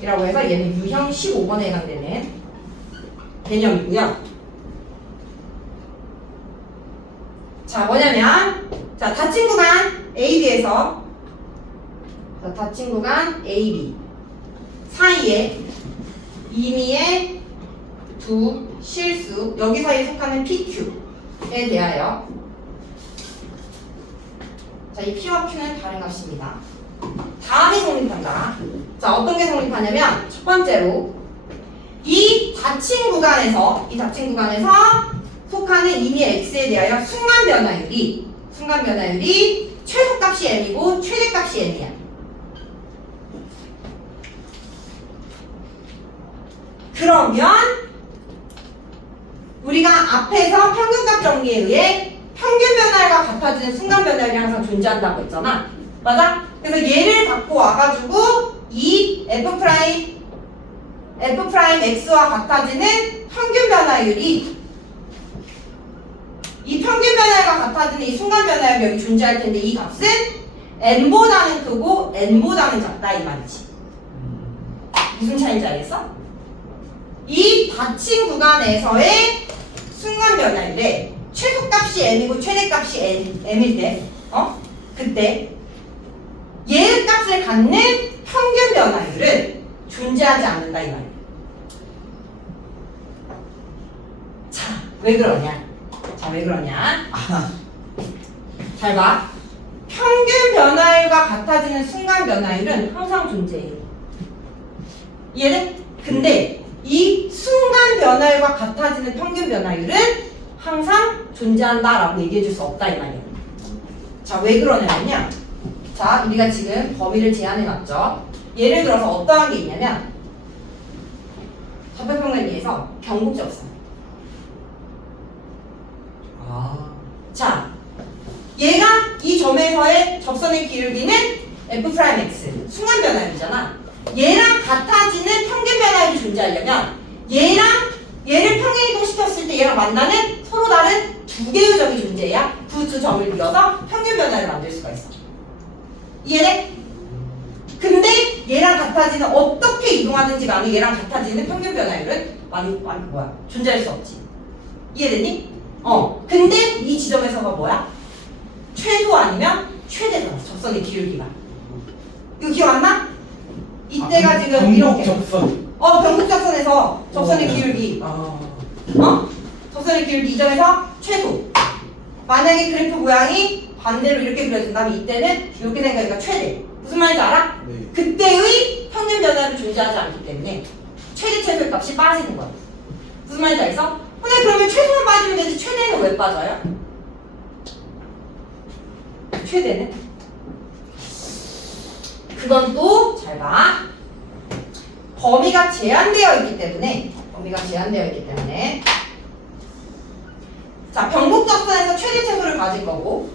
이라고 해서 얘는 유형 15번에 해당되는 개념이고요. 자, 뭐냐면 자, 닫힌 구간 AB에서 자, 닫힌 구간 AB 사이에 임의의 두 실수 여기 사이에 속하는 PQ에 대하여 자, 이 P와 Q는 다른 값입니다. 다음이 성립한다. 자, 어떤 게 성립하냐면 첫 번째로 이 닫힌 구간에서 속하는 임의의 X에 대하여 순간 변화율이 최소값이 M이고 최대값이 M이야. 그러면 우리가 앞에서 평균값 정리에 의해 평균 변화율과 같아지는 순간 변화율이 항상 존재한다고 했잖아. 맞아? 그래서 얘를 갖고 와가지고 이 F'X와 같아지는 평균 변화율이 이 평균 변화율과 같아지는 이 순간 변화율이 여기 존재할 텐데 이 값은 N보다는 크고 N보다는 작다 이 말이지. 무슨 차이인지 알겠어? 이 닫힌 구간에서의 순간 변화율에 최소값이 M이고 최대값이 M일 때 그때 얘의 값을 갖는 평균 변화율은 존재하지 않는다 이 말이야. 자, 왜 그러냐? 잘 봐. 평균 변화율과 같아지는 순간 변화율은 항상 존재해요. 이해돼? 근데 이 순간 변화율과 같아지는 평균 변화율은 항상 존재한다라고 얘기해 줄 수 없다 이 말이야. 자, 왜 그러냐면요. 자, 우리가 지금 범위를 제한해놨죠. 예를 들어서 어떠한 게 있냐면 접합평면이에서 경국접선. 아. 자, 얘가 이 점에서의 접선의 기울기는 F'X 순간 변화율이잖아. 얘랑 같아지는 평균 변화율이 존재하려면 얘를 평행 이동시켰을 때 얘랑 만나는 서로 다른 두 개의 점이 존재해야 그 두 점을 이어서 평균 변화를 만들 수가 있어. 이해돼? 근데 얘랑 같아지는 어떻게 이동하든지 간에 얘랑 같아지는 평균 변화율은 존재할 수 없지. 이해됐니? 근데 이 지점에서가 뭐야? 최소 아니면 최대잖아. 접선의 기울기가. 이거 기억 안 나? 이때가 지금 이렇게. 접선. 변곡접선에서 접선의 기울기. 아. 접선의 기울기 이 점에서 최소. 만약에 그래프 모양이 반대로 이렇게 그려진다면 이때는 이렇게 생각하니까 최대. 무슨 말인지 알아? 네. 그때의 평균 변화는 존재하지 않기 때문에 최대 값이 빠지는 거야. 무슨 말인지 알겠어? 근데 그러면 최소만 빠지면 되지 최대는 왜 빠져요? 최대는? 그건 또 잘 봐. 범위가 제한되어 있기 때문에 자, 변곡접선에서 최대 최소를 가질 거고,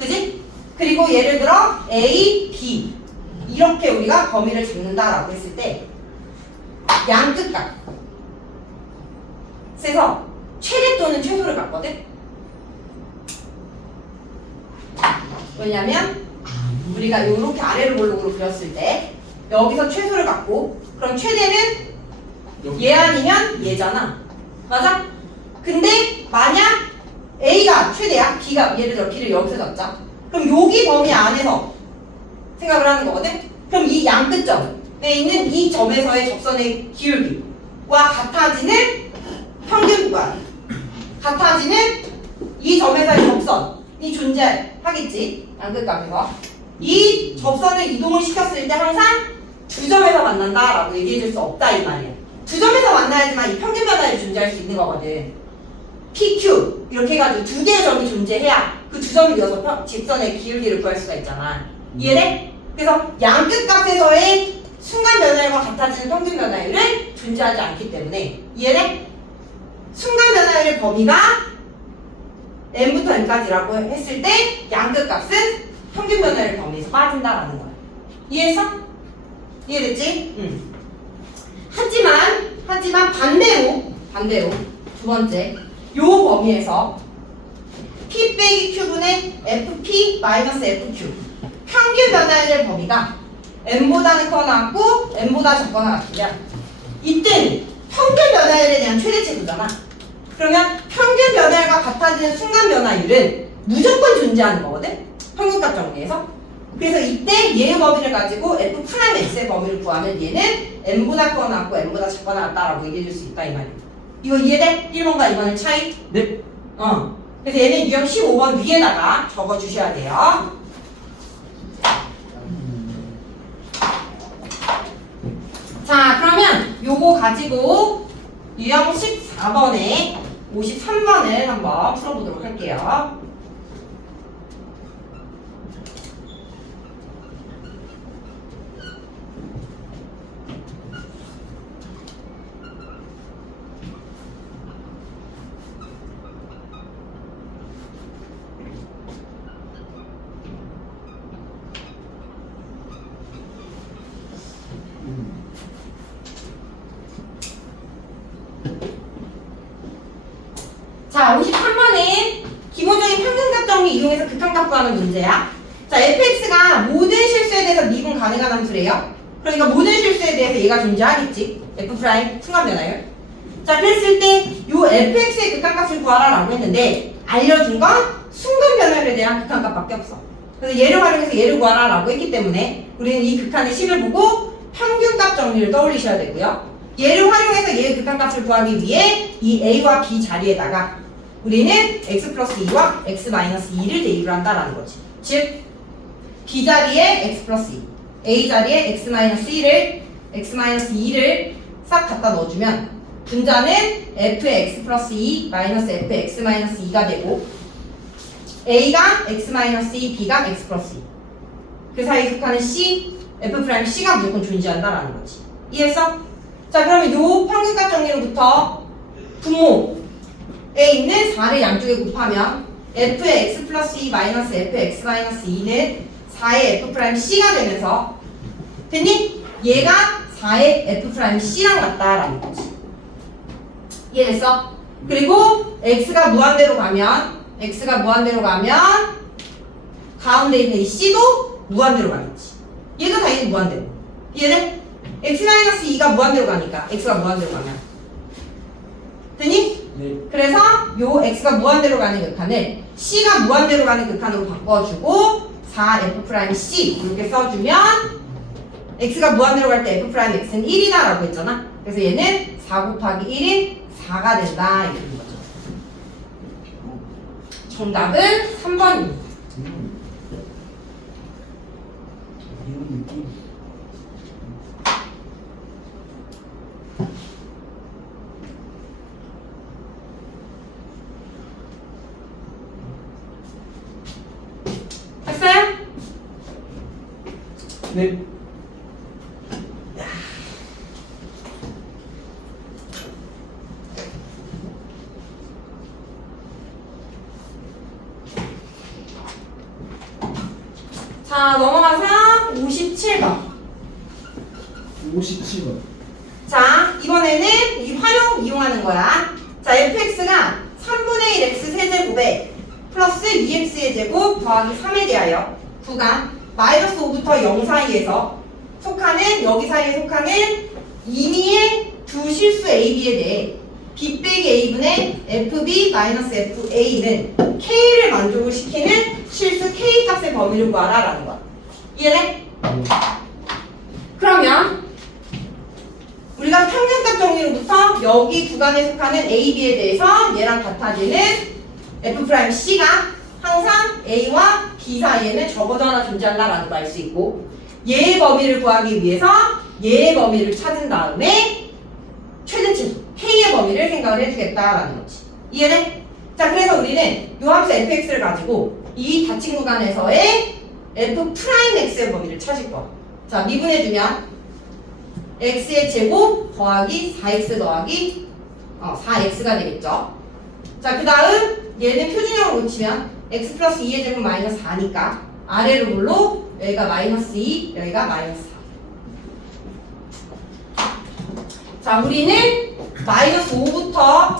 그지? 그리고 예를 들어 A, B 이렇게 우리가 범위를 잡는다라고 했을 때 양끝값 그래서 최대 또는 최소를 갖거든. 왜냐면 우리가 이렇게 아래로 볼록으로 그렸을 때 여기서 최소를 갖고 그럼 최대는 얘 아니면 얘잖아. 맞아? 근데 만약 A가 최대야, B가 예를 들어 B를 여기서 잡자. 그럼 여기 범위 안에서 생각을 하는 거거든? 그럼 이 양끝점에 있는 이 점에서의 접선의 기울기와 같아지는 같아지는 이 점에서의 접선이 존재하겠지. 양끝값에서. 이 접선을 이동을 시켰을 때 항상 두 점에서 만난다라고 얘기해 줄 수 없다 이 말이야. 두 점에서 만나야지만 이 평균 변화율이 존재할 수 있는 거거든. PQ 이렇게 해가지고 두 개의 점이 존재해야 그 두 점을 이어서 직선의 기울기를 구할 수가 있잖아. 이해돼? 그래서 양끝값에서의 순간 변화율과 같아지는 평균 변화율은 존재하지 않기 때문에 이해돼? 순간 변화율의 범위가 n부터 n까지라고 했을 때 양끝값은 평균 변화율 범위에서 빠진다라는 거야. 이해했어? 이해됐지? 응. 하지만 반대로 두 번째 요 범위에서 P 빼기 Q분의 FP 마이너스 FQ 평균 변화율의 범위가 n보다는 커나 같고 n보다 작거나 같으면 이때는 평균 변화율에 대한 최대 최소잖아. 그러면 평균 변화율과 같아지는 순간 변화율은 무조건 존재하는 거거든. 평균값 정리에서. 그래서 이때 얘의 범위를 가지고 F'X의 범위를 구하면 얘는 n보다 커나 같고 n보다 작거나 같다라고 얘기해 줄 수 있다 이 말이야. 이거 이해돼? 1번과 2번의 차이? 네. 그래서 얘는 유형 15번 위에다가 적어 주셔야 돼요. 자, 그러면 요거 가지고 유형 14번에 53번을 한번 풀어보도록 할게요. 자, 53번은 기본적인 평균값 정리 이용해서 극한값 구하는 문제야. 자, fx가 모든 실수에 대해서 미분 가능한 함수래요. 그러니까 모든 실수에 대해서 얘가 존재하겠지. f' 순간 변화율. 자, 그랬을 때 요 fx의 극한값을 구하라라고 했는데 알려준 건 순간 변화율에 대한 극한값밖에 없어. 그래서 얘를 활용해서 얘를 구하라라고 했기 때문에 우리는 이 극한의 식을 보고 평균값 정리를 떠올리셔야 되고요. 얘를 활용해서 얘의 극한값을 구하기 위해 이 a와 b 자리에다가 우리는 x 플러스 2와 x 마이너스 2를 대입을 한다라는 거지. 즉 b 자리에 x 플러스 2, a 자리에 x 마이너스 2를 싹 갖다 넣어주면 분자는 fx 플러스 2 마이너스 fx 마이너스 2가 되고 A가 x-2, B가 x 플러스 2. 그 사이에 속하는 C, F'C가 무조건 존재한다라는 거지. 이해했어? 자, 그러면 요 평균값 정리로부터 분모에 있는 4를 양쪽에 곱하면 F의 x 플러스 2 마이너스 F의 x 마이너스 2는 4의 F'C가 되면서 됐니? 얘가 4의 F'C랑 같다라는 거지. 이해됐어? 그리고 x가 무한대로 가면 가운데 있는 이 c도 무한대로 가겠지. 얘도 당연히 무한대로. 이해돼? x-2가 무한대로 가니까 x가 무한대로 가면 되니? 네. 그래서 요 x가 무한대로 가는 극한을 c가 무한대로 가는 극한으로 바꿔주고 4f'c 이렇게 써주면 x가 무한대로 갈 때 f'x는 1이다 라고 했잖아. 그래서 얘는 4 곱하기 1인 4가 된다 이런 거죠. 정답은 3번입니다. 이런 느낌. 됐어요? 네. 자, 넘어가서 57번. 57번. 자, 이번에는 이 활용 이용하는 거야. 자, fx가 3분의 1 x 세제곱에 플러스 2x의 제곱 더하기 3에 대하여 구간 마이너스 5부터 0 사이에서 속하는 여기 사이에 속하는 임의의 두 실수 AB에 대해 B 빼기 A분의 FB 마이너스 FA는 K를 만족을 시키는 실수 K 값의 범위를 구하라라는 거야. 이해돼? 그러면 우리가 평균값 정리로부터 여기 구간에 속하는 AB에 대해서 얘랑 같아지는 F'C가 항상 A와 B 사이에는 적어도 하나 존재한다라는 걸 알 수 있고 얘의 범위를 구하기 위해서 얘의 범위를 찾은 다음에 최대치수 K의 범위를 생각을 해주겠다라는 거지. 이해돼? 자, 그래서 우리는 요 함수 fx를 가지고 이 닫힌 구간에서의 F'X의 범위를 찾을 거야. 자, 미분해주면 x의 제곱 더하기 4x 더하기 4x가 되겠죠. 자, 그 다음 얘는 표준형으로 놓치면 x 플러스 2의 제곱 마이너스 4니까 아래로 볼로 여기가 마이너스 2, 여기가 마이너스 4. 자, 우리는 마이너스 5부터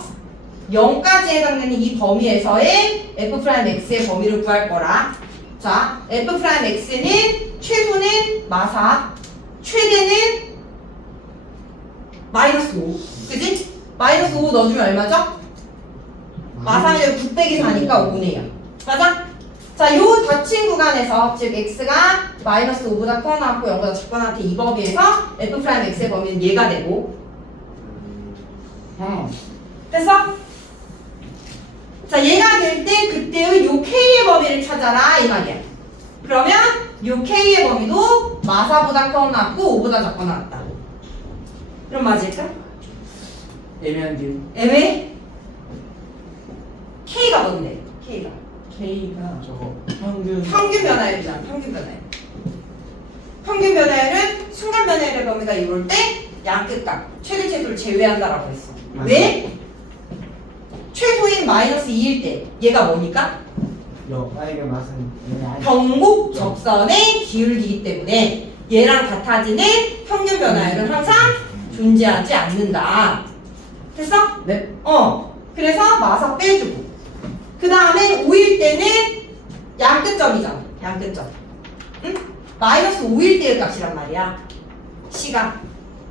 0까지 해당되는 이 범위에서의 F'X의 범위를 구할 거라. 자, F'X는 최소는 마사, 최대는 마이너스 5. 그지? 마이너스 5 넣어주면 얼마죠? 마사는 9 빼기 4니까 5분의 1. 맞아? 자, 요 닫힌 구간에서 즉 x가 마이너스 5보다 커나왔고 0보다 작거나 이 범위에서 F'X의 범위는 얘가 되고 됐어? 자, 얘가 될 때 그때의 요 K의 범위를 찾아라 이 말이야. 그러면 요 K의 범위도 마사보다 커나왔고 5보다 작거나 같다. 그럼 맞을까? 애매한데요. 애매해? K가 뭔데? K가 K가 저거 평균. 평균 변화율이잖아. 평균 변화율. 평균 변화율은 순간 변화율의 범위가 이룰 때 양끝값 최대치수를 제외한다라고 했어. 왜? 최소인 마이너스 2일 때 얘가 뭐니까? 나에게 맛은 변곡 접선의 기울기이기 때문에 얘랑 같아지는 평균 변화율은 항상 존재하지 않는다. 됐어? 네. 그래서 마사 빼주고 그 다음에 5일 때는 양끝점이잖아. 양끝점. 응? 마이너스 5일 때의 값이란 말이야. C가.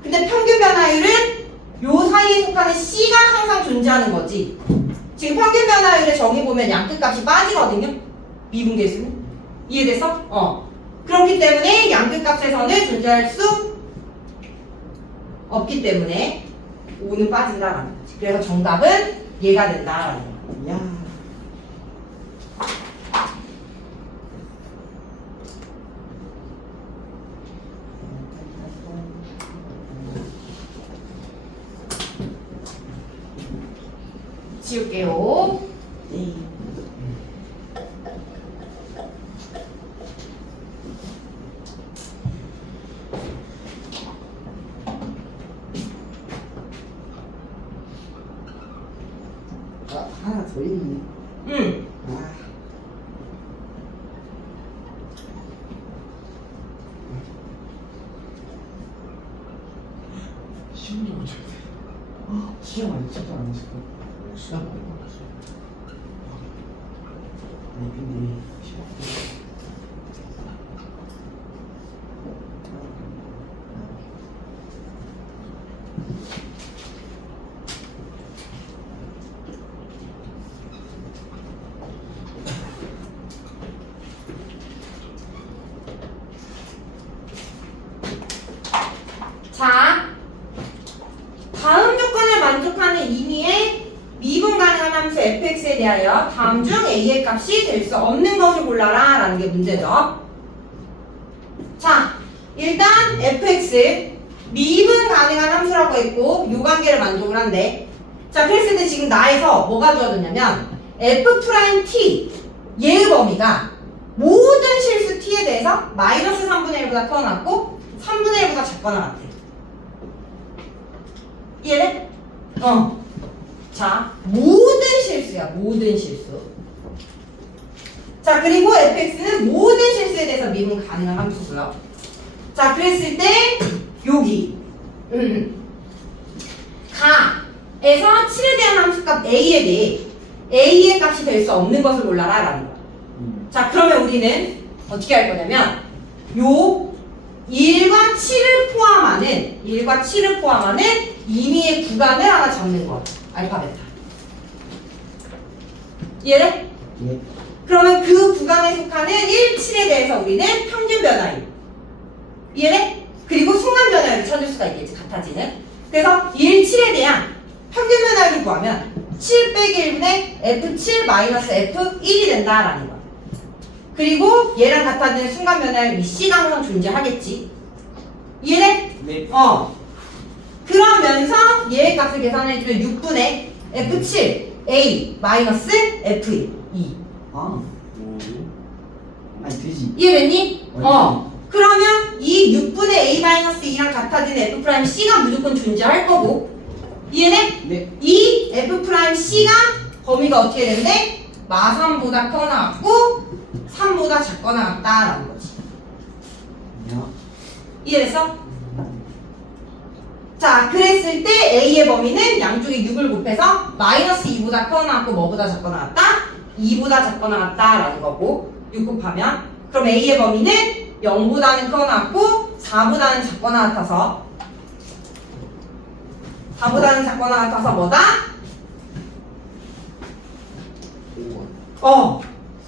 근데 평균 변화율은 요 사이에 속하는 C가 항상 존재하는 거지. 지금 평균 변화율의 정의 보면 양끝값이 빠지거든요. 미분계수는. 이해됐어? 그렇기 때문에 양끝값에서는 존재할 수 없기 때문에 5는 빠진다라는 거지. 그래서 정답은 얘가 된다라는 거야. 야. 지울게요. 네. 보이니? 응. 아. 시험이 어떻게 돼? 시험 안 찍어 안 찍어? 시간 많이 걸렸어. 아니 근데 자, 다음 조건을 만족하는 임의의 미분 가능한 함수 fx에 대하여 다음 중 a의 값이 될 수 없는 것을 골라라 라는 게 문제죠. 자, 일단 fx 미분 가능한 함수라고 했고 요 관계를 만족을 한대. 자, 그랬을 때 지금 나에서 뭐가 주어졌냐면 f't 얘의 범위가 모든 실수 t에 대해서 마이너스 3분의 1보다 커놨고 3분의 1보다 작거나 같아. 이해돼? 자, 모든 실수야, 모든 실수. 자, 그리고 fx는 모든 실수에 대해서 미분 가능한 함수고요. 자, 그랬을 때 여기 가에서 7에 대한 함수값 a에 대해 a의 값이 될 수 없는 것을 골라라 라는 거야. 자, 그러면 우리는 어떻게 할 거냐면 요 1과 7을 포함하는 임의의 구간을 하나 잡는 거. 알파벳. 이해돼? 예. 그러면 그 구간에 속하는 1, 7에 대해서 우리는 평균 변화율. 이해돼? 그리고 순간 변화율을 찾을 수가 있겠지, 같아지는. 그래서 1, 7에 대한 평균 변화율을 구하면 7 빼기 1분의 F7 마이너스 F1이 된다라는 거야. 그리고 얘랑 같아지는 순간 변화율 이 C가 항상 존재하겠지. 이해돼? 네. 그러면서 얘의 값을 계산해주면 6분의 F7 A 마이너스 F2 아. 아니 되지. 이해됐니? 완전. 그러면 이 6분의 A 마이너스 2랑 같아지는 F 프라임 C가 무조건 존재할 거고 이해돼? 네. 이 F 프라임 C가 범위가 어떻게 되는데 마3보다 커나 같고 3보다 작거나 같다라는 거지. 야. 이해됐어? 자, 그랬을 때 A의 범위는 양쪽에 6을 곱해서 마이너스 2보다 커나 같고 뭐보다 작거나 같다? 2보다 작거나 같다라는 거고 6 곱하면 그럼 A의 범위는 0보다는 커나 같고 4보다는 작거나 같아서 4보다는 작거나 같아서 뭐다?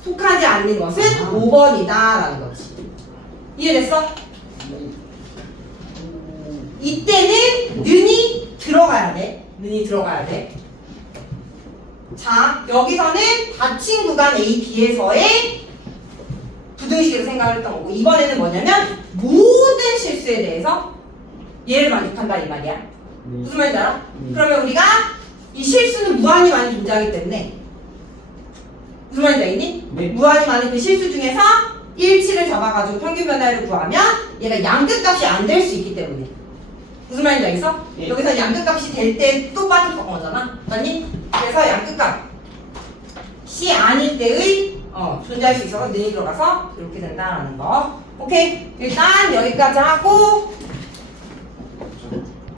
속하지 않는 것은 5번이다라는 거지. 이해됐어? 이때는 는이 들어가야 돼. 는이 들어가야 돼. 자, 여기서는 닫힌 구간 A, B에서의 부등식으로 생각을 했던 거고 이번에는 뭐냐면 모든 실수에 대해서 얘를 만족한다 이 말이야. 무슨 말인지 알아? 그러면 우리가 이 실수는 무한히 많이 존재하기 때문에 무슨 말인지 알겠니? 네. 무한히 많은 그 실수 중에서 1, 7을 잡아가지고 평균 변화율을 구하면 얘가 양끝값이 안 될 수 있기 때문에 무슨 말인지 알겠어? 네. 여기서 양끝값이 될 때 또 빠졌던 거잖아 맞니? 그래서 양끝값 C 아닐 때의 존재할 수 있어서 능이 들어가서 이렇게 된다라는 거 오케이 일단 여기까지 하고